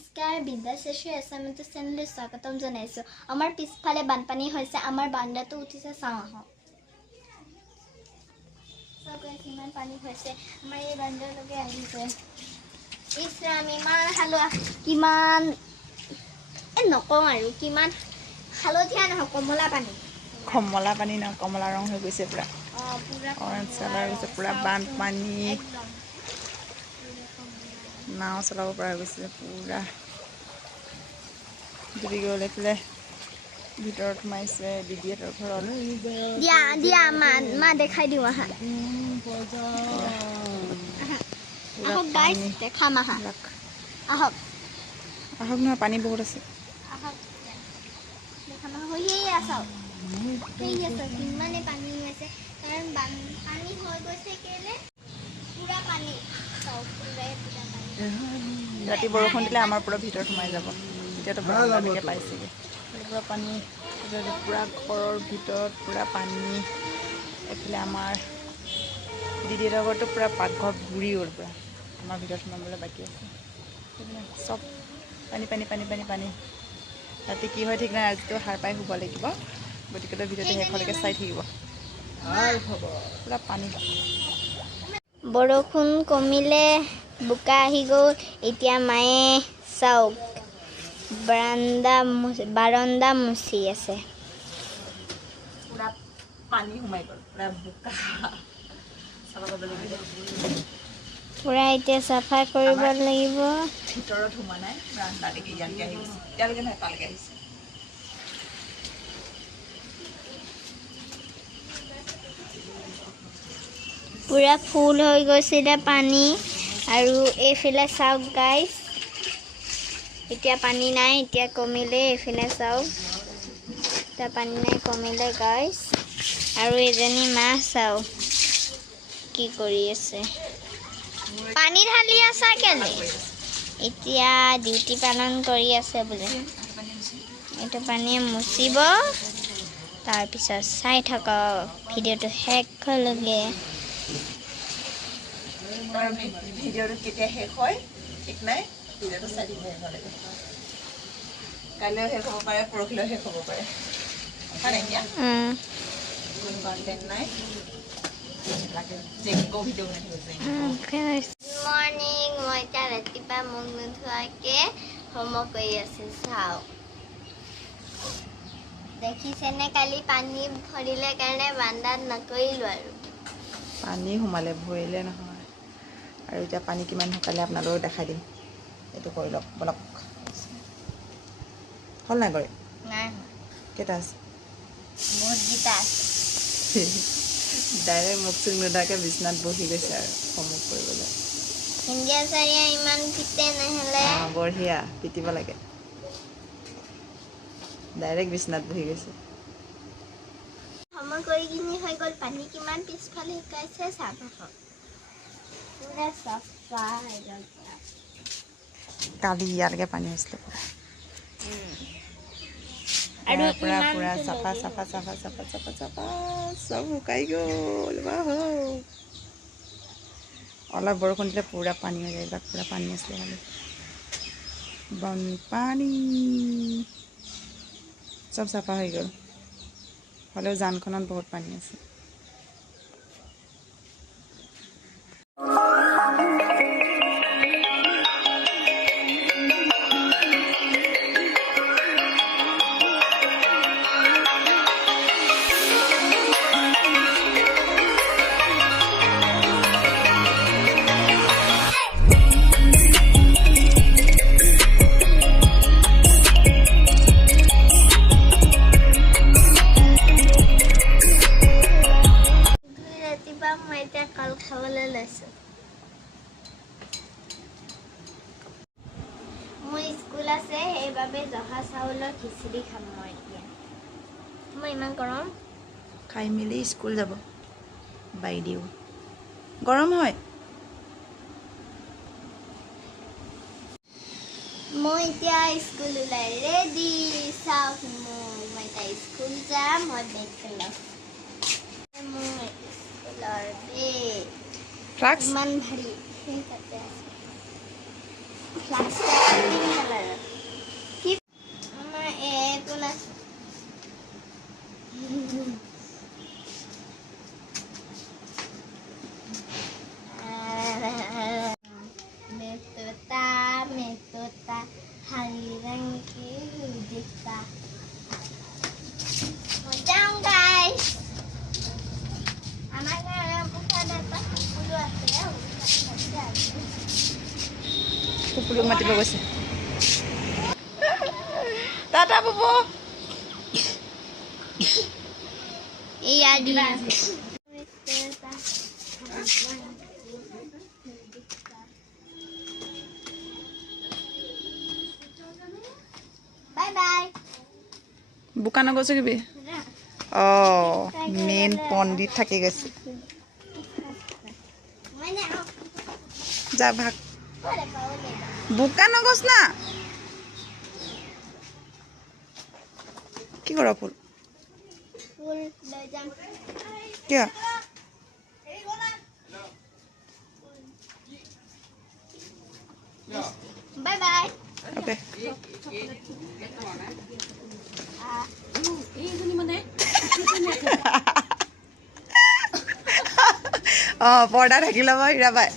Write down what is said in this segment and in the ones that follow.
নমস্কাৰ বিদ্যাশ্ৰী এছামিজ চেনেললৈ স্বাগতম জনাইছোঁ। আমাৰ পিছফালে বানপানী হৈছে, আমাৰ বান্দাটো উঠিছে, চাওঁ আহক। কিমান পানী হৈছে, আমাৰ এই বান্দালৈকে আহিছে। ইছৰাম ইমান হালোৱা, কিমান নকওঁ আৰু কিমান হালধীয়া নহয়, কমলা পানী। কমলা পানী নহয়, কমলা ৰং হৈ গৈছে পুৰা। পুৰা অৰেঞ্জ কমলা কালাৰ ৰং, হৈছে, পুৰা বানপানী। একদম নাও চলাব পৰা গৈছে, পুৰা ডুবি গ'ল। এইফালে ভিতৰত সোমাইছে দিদিহঁতৰ ঘৰত। দিয়া মা দেখাই দিওঁ আহা। আহক গাইছ, দেখাম আহা। আহক আহক নহয়, পানী বহুত আছে। আহক দেখাম আহক। সেয়ে চাওক, সেয়ে চাওক কিমানে পানী হৈছে, কাৰণ পানী হৈ গৈছে কেলে পুৰা পানী। চাওক পুৰাই পুৰা পানী। ৰাতি বৰষুণ দিলে আমাৰ পুৰা ভিতৰত সোমাই যাব। এতিয়াতো বাৰান্দালৈকে পাইছেগৈ, পুৰা পানী। পুৰা ঘৰৰ ভিতৰত পুৰা পানী। এইফালে আমাৰ দিদিহঁতৰ ঘৰতো পুৰা পাকঘৰ বুৰি গ'ল পুৰা। আমাৰ ভিতৰত সোমাবলৈ বাকী আছে। চব পানী পানী পানী পানী পানী। ৰাতি কি হয় ঠিক নাই, আজিতো সাৰ পাই শুব লাগিব। গতিকে ভিডিঅ'টো শেষলৈকে চাই থাকিব। পুৰা পানী। বৰষুণ কমিলে বোকা আহি গ'ল। এতিয়া মায়ে চাওক বাৰান্দা মুচি আছে। পুৰা পানী সোমাই গ'ল, পুৰা বোকা। পুৰা এতিয়া চাফা কৰিব লাগিব। ভিতৰত সোমোৱা নাই, বাৰান্দালৈকে ইয়ালৈকে আহি গৈছে। ইয়ালৈকে নহয়, তালৈকে আহিছে। পুৰা ফুল হৈ গৈছিলে পানী। আৰু এইফালে চাওক গাইছ, এতিয়া পানী নাই, এতিয়া কমিলে। এইফালে চাওক, এতিয়া পানী নাই, কমিলে গাইছ। আৰু এজনী মা চাওক কি কৰি আছে, পানী ঢালি আছা কেলে? এতিয়া ডিউটি পালন কৰি আছে বোলে। এইটো পানীয়ে মুচিব, তাৰপিছত চাই থাকক ভিডিঅ'টো শেষলৈকে। ভিডিঅ'টো কেতিয়া শেষ হয় ঠিক নাই, ভিডিঅ'টো চাই থাকিব লাগে। কাইলৈও শেষ হ'ব পাৰে, পৰহিলৈও শেষ হ'ব পাৰে, হয় নাই? কোনো কণ্টেণ্ট নাই, মৰ্ণিং। মই এতিয়া ৰাতিপুৱা মুখ নোধোৱাকৈ হোমৱৰ্ক কৰি আছোঁ। চাওক দেখিছেনে, কালি পানী ভৰিলে কাৰণে বান্দাত নকৰিলোঁ আৰু। পানী সোমালে, ভৰিলে নহয়। আৰু এতিয়া পানী কিমান শুকালে আপোনালোকক দেখাই দিম। এইটো কৰি লওক বলক। হ'ল নাই কৰি? নাই, কেইটা আছে? বহুতকেইটা আছে। ডাইৰেক্ট মুখ চুখ নোধোৱাকৈ বিচনাত বহি গৈছে আৰু হোমৱৰ্ক কৰিবলৈ। ইণ্ডিয়া চাৰিয়া ইমান পিতে নহ'লে। বঢ়িয়া, পিটিব লাগে। ডাইৰেক্ট বিচনাত বহি গৈছে। হোমৱৰ্ক কৰি কিনি হৈ গ'ল। পানী কিমান পিছফালে শুকাইছে চাওক, পুৰা চাফা হৈ গ'ল। কালি ইয়ালৈকে পানী হৈছিলে পুৰা। আৰু পুৰা ইমান পুৰা চাফা চাফা চাফা চাফা চাফা চাফা চব শুকাই গ'ল। অলপ বৰষুণ দিলে পুৰা পানী হৈ যায়। এইবিলাক পুৰা পানী আছিলে কালি। বানপানী চব চাফা হৈ গ'ল, হ'লেও জানখনত বহুত পানী আছে। মই এতিয়া কল খাবলৈ লৈছোঁ। মোৰ স্কুল আছে, সেইবাবে জহা চাউলৰ খিচিৰি খাম মই এতিয়া। মই ইমান গৰম খাই মেলি স্কুল যাব বাইদেউ। গৰম হয়। মই এতিয়া স্কুল ওলাই ৰেডি। চাওক মই এতিয়া স্কুল যাম। মই বেগটো লওঁ। মোৰ স্কুলৰ বেগ ফ্লাক্স ইমান ভাৰী, সেই তাতে আছে ফ্লাক্সটা pink colour. Thank you, Dita. Down, guys. Anak saya buka dapat 10 ya. Pupulog matibag kasi. Tata, pupo! Iya, dia. Bye-bye. Buka na গৈছে কিবি? Oh, main পণ্ডিত থাকি গৈছে। যা ভাগ। বুকা নগছ না? কি কৰা ফুল? Full belajar. কিয়? Bye-bye. Okay. পৰ্দা ঢাকি ল'ব হীৰাবাই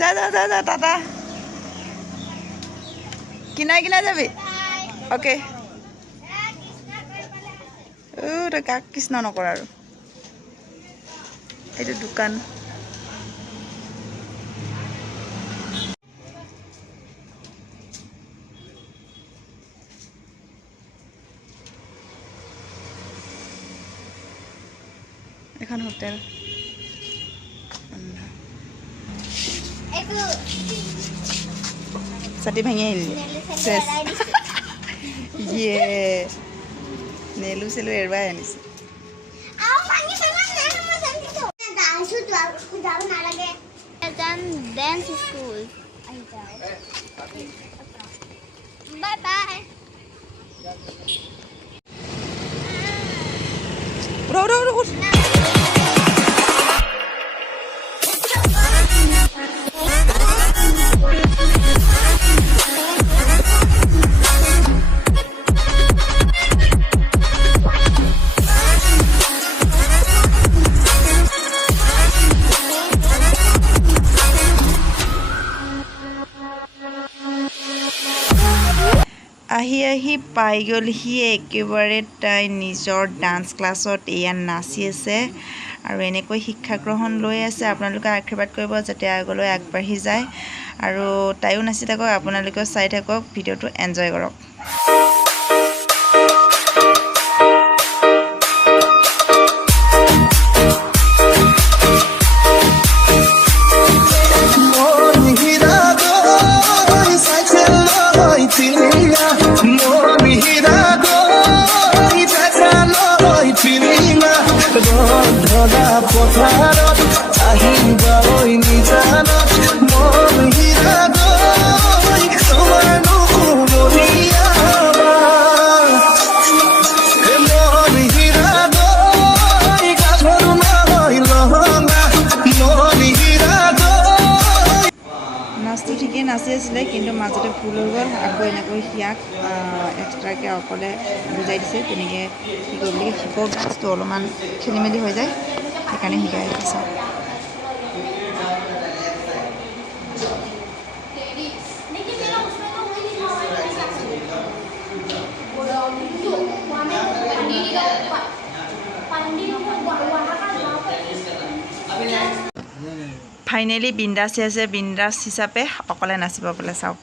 যা যা যা যা টাটা কিনাই কিনাই যাবি অ'কে তই কাক কৃষ্ণ নকৰ আৰু এইটো দোকান এখন হোটেল ছাতি ভাঙি আহিলি চেছ ইয়ে নেলু চেলু এৰুৱাই আনিছে Dance school. Bye-bye. udah আহি আহি পাই গ'লহি একেবাৰে তাই নিজৰ ডান্স ক্লাছত এয়া নাচি আছে আৰু এনেকৈ শিক্ষা গ্ৰহণ লৈ আছে আপোনালোকে আশীৰ্বাদ কৰিব যাতে আগলৈ আগবাঢ়ি যায় আৰু তাইও নাচি থাকক আপোনালোকে চাই থাকক ভিডিঅ'টো এনজয় কৰক নাচটো ঠিকেই নাচি আছিলে কিন্তু মাজতে ভুল হৈ গ'ল আকৌ এনেকৈ সিয়াক এক্সট্ৰাকৈ অকলে বুজাই দিছে তেনেকৈ কি কৰিব লাগে শিকক ডান্সটো অলপমান খেলি মেলি হৈ যায় সেইকাৰণে শিকাই দিছে ফাইনেলি বিন্দাস আছে বিন্দাস হিচাপে অকলে নাচিব বোলে চাওক